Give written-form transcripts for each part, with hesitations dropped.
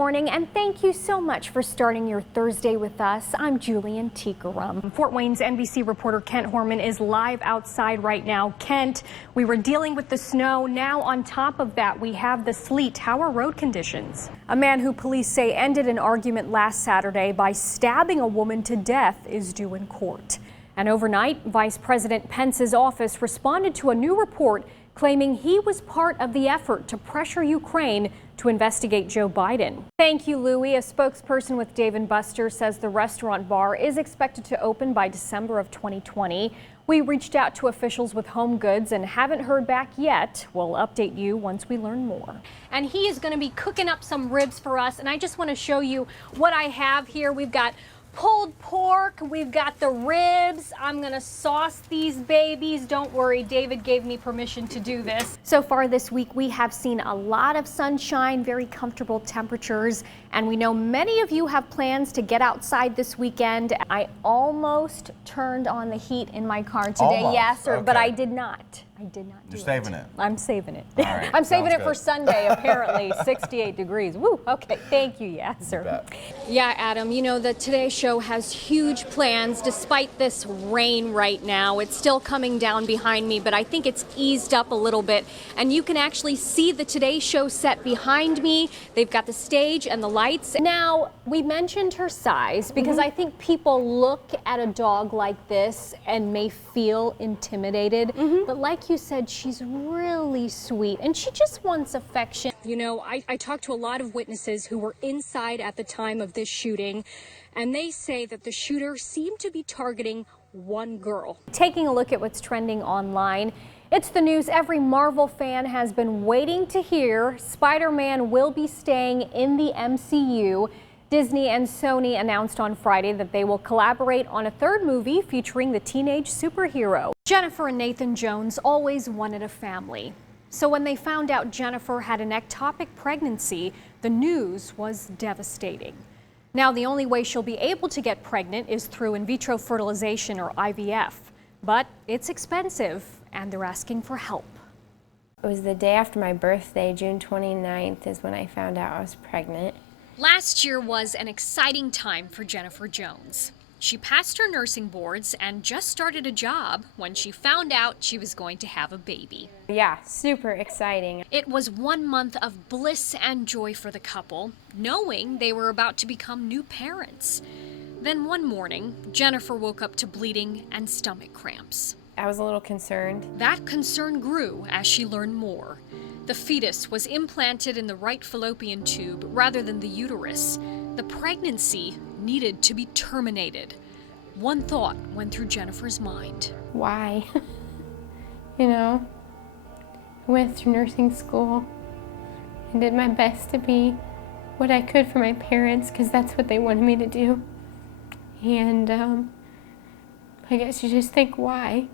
morning, and thank you so much for starting your Thursday with us. I'm Julian Teekaram. Fort Wayne's NBC reporter Kent Horman is live outside right now. Kent, we were dealing with the snow. Now on top of that, we have the sleet. How are road conditions? A man who police say ended an argument last Saturday by stabbing a woman to death is due in court. And overnight, Vice President Pence's office responded to a new report claiming he was part of the effort to pressure Ukraine to investigate Joe Biden. Thank you, Louie. A spokesperson with Dave & Buster's says the restaurant bar is expected to open by December of 2020. We reached out to officials with Home Goods and haven't heard back yet. We'll update you once we learn more. And he is going to be cooking up some ribs for us, and I just want to show you what I have here. We've got pulled pork, we've got the ribs. I'm gonna sauce these babies. Don't worry, David gave me permission to do this. So far this week, we have seen a lot of sunshine, very comfortable temperatures, and we know many of you have plans to get outside this weekend. I almost turned on the heat in my car today, Almost. yes, sir, Okay. but I did not. You're saving it. I'm saving it. All right. I'm saving Sounds it for good. Sunday, apparently. 68 degrees. Woo, okay. Thank you, yes, sir. Yeah, Adam, you know, the Today Show has huge plans despite this rain right now. It's still coming down behind me, but I think it's eased up a little bit. And you can actually see the Today Show set behind me. They've got the stage and the lights. Now, we mentioned her size because I think people look at a dog like this and may feel intimidated. But like you said, she's really sweet and she just wants affection. You know, I talked to a lot of witnesses who were inside at the time of this shooting, and they say that the shooter seemed to be targeting one girl. Taking a look at what's trending online, it's the news every Marvel fan has been waiting to hear. Spider-Man will be staying in the MCU. Disney and Sony announced on Friday that they will collaborate on a third movie featuring the teenage superhero. Jennifer and Nathan Jones always wanted a family. So when they found out Jennifer had an ectopic pregnancy, the news was devastating. Now the only way she'll be able to get pregnant is through in vitro fertilization or IVF. But it's expensive and they're asking for help. It was the day after my birthday, June 29th, is when I found out I was pregnant. Last year was an exciting time for Jennifer Jones. She passed her nursing boards and just started a job when she found out she was going to have a baby. Yeah, super exciting. It was 1 month of bliss and joy for the couple, knowing they were about to become new parents. Then one morning, Jennifer woke up to bleeding and stomach cramps. I was a little concerned. That concern grew as she learned more. The fetus was implanted in the right fallopian tube rather than the uterus. The pregnancy needed to be terminated. One thought went through Jennifer's mind. Why? You know, I went through nursing school and did my best to be what I could for my parents because that's what they wanted me to do. And I guess you just think, why?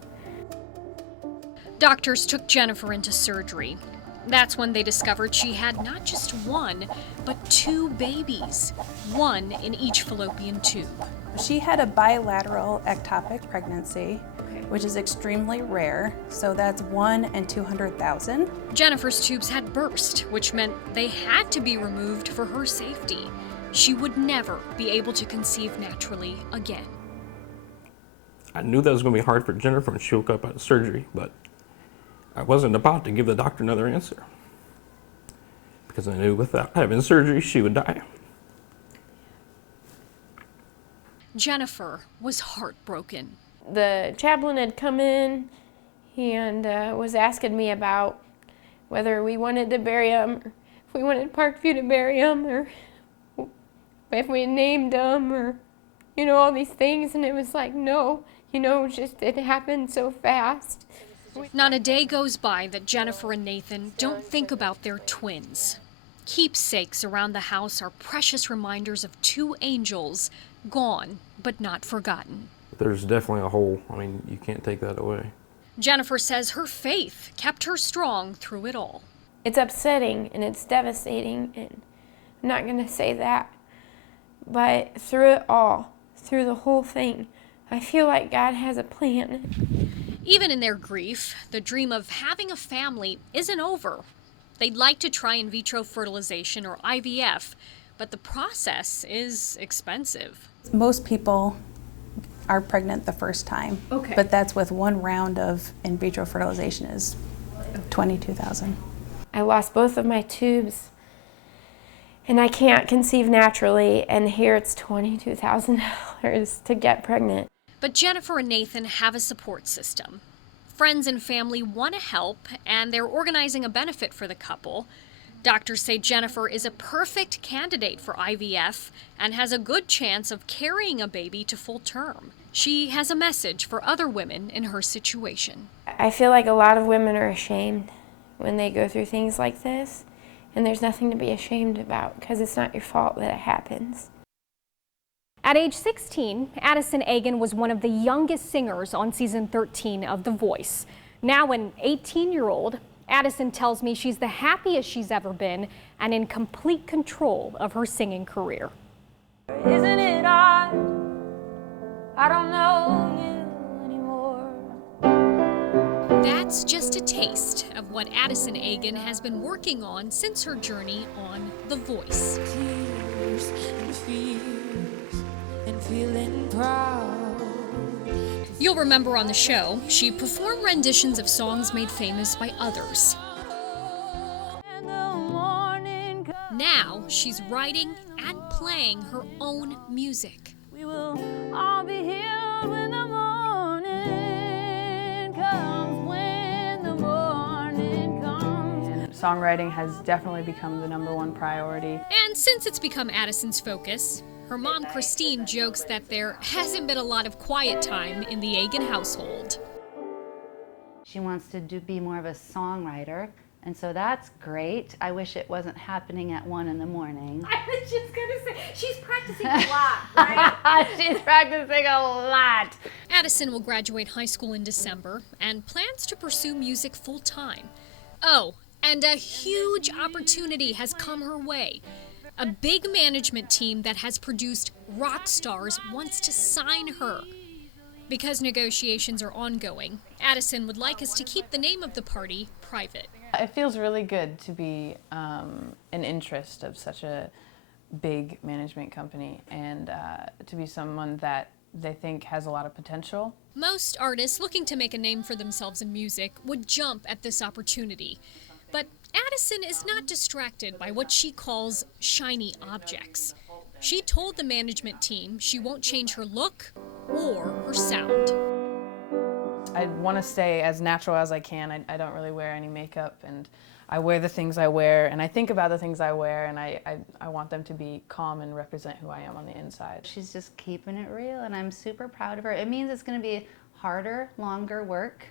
Doctors took Jennifer into surgery. That's when they discovered she had not just one, but two babies, one in each fallopian tube. She had a bilateral ectopic pregnancy, which is extremely rare, so that's 1 in 200,000. Jennifer's tubes had burst, which meant they had to be removed for her safety. She would never be able to conceive naturally again. I knew that was going to be hard for Jennifer when she woke up out of surgery, but I wasn't about to give the doctor another answer because I knew without having surgery, she would die. Jennifer was heartbroken. The chaplain had come in and was asking me about whether we wanted to bury him, or if we wanted Parkview to bury him, or if we named him, or, you know, all these things. And it was like, no, you know, just it happened so fast. Not a day goes by that Jennifer and Nathan don't think about their twins. Keepsakes around the house are precious reminders of two angels, gone but not forgotten. There's definitely a hole. I mean, you can't take that away. Jennifer says her faith kept her strong through it all. It's upsetting and it's devastating, and I'm not going to say that, but through it all, through the whole thing, I feel like God has a plan. Even in their grief, the dream of having a family isn't over. They'd like to try in vitro fertilization or IVF, but the process is expensive. Most people are pregnant the first time, but that's with one round of in vitro fertilization is $22,000. I lost both of my tubes, and I can't conceive naturally, and here it's $22,000 to get pregnant. But Jennifer and Nathan have a support system. Friends and family want to help, and they're organizing a benefit for the couple. Doctors say Jennifer is a perfect candidate for IVF and has a good chance of carrying a baby to full term. She has a message for other women in her situation. I feel like a lot of women are ashamed when they go through things like this, and there's nothing to be ashamed about because it's not your fault that it happens. At age 16, Addison Agan was one of the youngest singers on season 13 of The Voice. Now an 18-year-old, Addison tells me she's the happiest she's ever been and in complete control of her singing career. Isn't it odd? I don't know you anymore. That's just a taste of what Addison Agan has been working on since her journey on The Voice. Tears and fears and feeling proud. You'll remember on the show, she performed renditions of songs made famous by others. Now she's writing and playing her own music. We will all be healed when the morning comes, when the morning comes. And songwriting has definitely become the #1 priority. And since it's become Addison's focus, her mom, Christine, jokes that there hasn't been a lot of quiet time in the Agan household. She wants to be more of a songwriter, and so that's great. I wish it wasn't happening at 1 in the morning. I was just gonna say, she's practicing a lot, right? She's practicing a lot. Addison will graduate high school in December and plans to pursue music full-time. Oh, and a huge opportunity has come her way. A big management team that has produced rock stars wants to sign her. Because negotiations are ongoing, Addison would like us to keep the name of the party private. It feels really good to be an interest of such a big management company and to be someone that they think has a lot of potential. Most artists looking to make a name for themselves in music would jump at this opportunity. But Addison is not distracted by what she calls shiny objects. She told the management team she won't change her look or her sound. I want to stay as natural as I can. I don't really wear any makeup, and I wear the things I wear, and I think about the things I wear, and I want them to be calm and represent who I am on the inside. She's just keeping it real, and I'm super proud of her. It means it's going to be harder, longer work,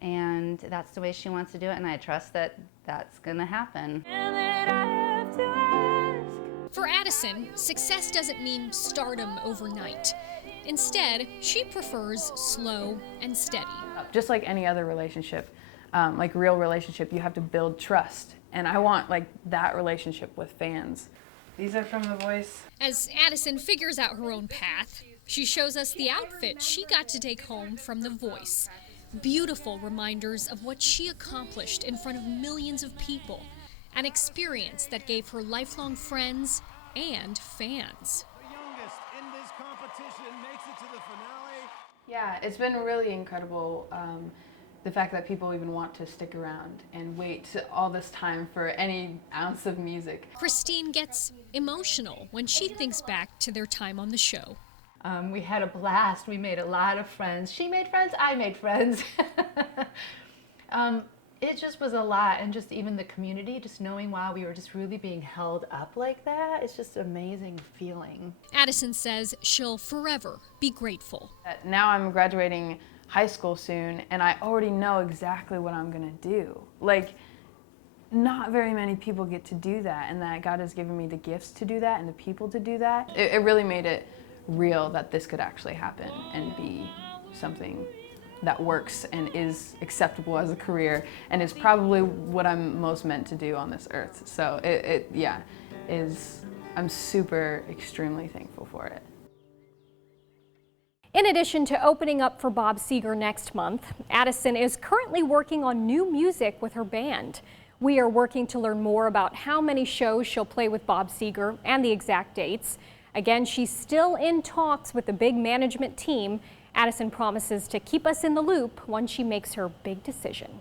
and that's the way she wants to do it, and I trust that that's going to happen. And that I have to ask. For Addison, success doesn't mean stardom overnight. Instead, she prefers slow and steady. Just like any other relationship, like real relationship, you have to build trust. And I want like that relationship with fans. These are from The Voice. As Addison figures out her own path, she shows us the outfit she got to take home from The Voice. Beautiful reminders of what she accomplished in front of millions of people. An experience that gave her lifelong friends and fans. Yeah, it's been really incredible, the fact that people even want to stick around and wait all this time for any ounce of music. Christine gets emotional when she thinks back to their time on the show. We had a blast. We made a lot of friends. She made friends, I made friends. It just was a lot, and just even the community, just knowing, wow, we were just really being held up like that. It's just an amazing feeling. Addison says she'll forever be grateful. Now I'm graduating high school soon, and I already know exactly what I'm gonna do. Like, not very many people get to do that, and that God has given me the gifts to do that and the people to do that. It really made it real that this could actually happen and be something that works and is acceptable as a career and is probably what I'm most meant to do on this earth. So I'm super extremely thankful for it. In addition to opening up for Bob Seger next month, Addison is currently working on new music with her band. We are working to learn more about how many shows she'll play with Bob Seger and the exact dates. Again, she's still in talks with the big management team. Addison promises to keep us in the loop once she makes her big decision.